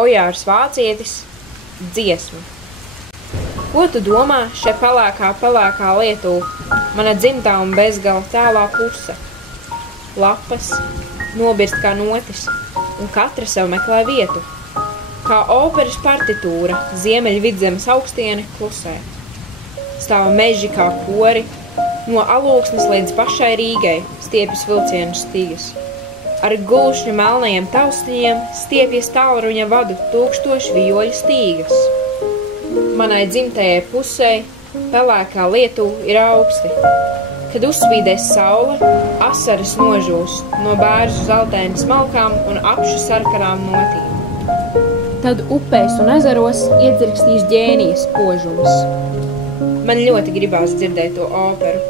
Ojārs Vācietis, dziesma. Ko tu domā šai pelēkā Lietuva, mana dzimtā un bezgala tālā puse? Lapas, nobirst kā notis, un katra sev meklē vietu. Kā operas partitūra, Ziemeļvidzemes augstiene klusē. Stāv meži kā kori, no Alūksnes līdz pašai Rīgai stiepjas vilcienu stīgas. Ar gulšņu melnajiem taustiņiem stiepjas tālruņa vadu 1000 vijoļu stīgas. Manai dzimtajai pusē pelēkā Lietuva ir augsti. Kad uzspīdēs saule, asaras nožūs no bērzu zeltainas smalkām un apšu sarkanām notīm. Tad upēs un ezeros iedzirkstīs ģēnijas požums. Man ļoti gribās dzirdēt to operu.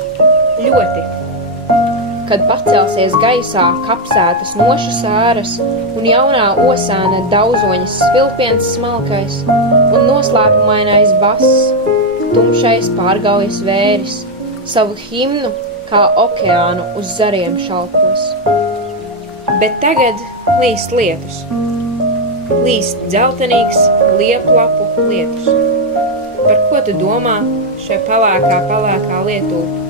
Ļoti. Kad pacelsies gaisā kapsētas nošu sāras un jaunā osāna daudzoņas svilpiens smalkais un noslēpumainais bass, tumšais pārgaujas vēris, savu himnu kā okeānu uz zariem šalpos. Bet tagad līst lietus. Līst dzeltenīgs lieplapu lietus. Par ko tu domā šai pelēkā Lietuva?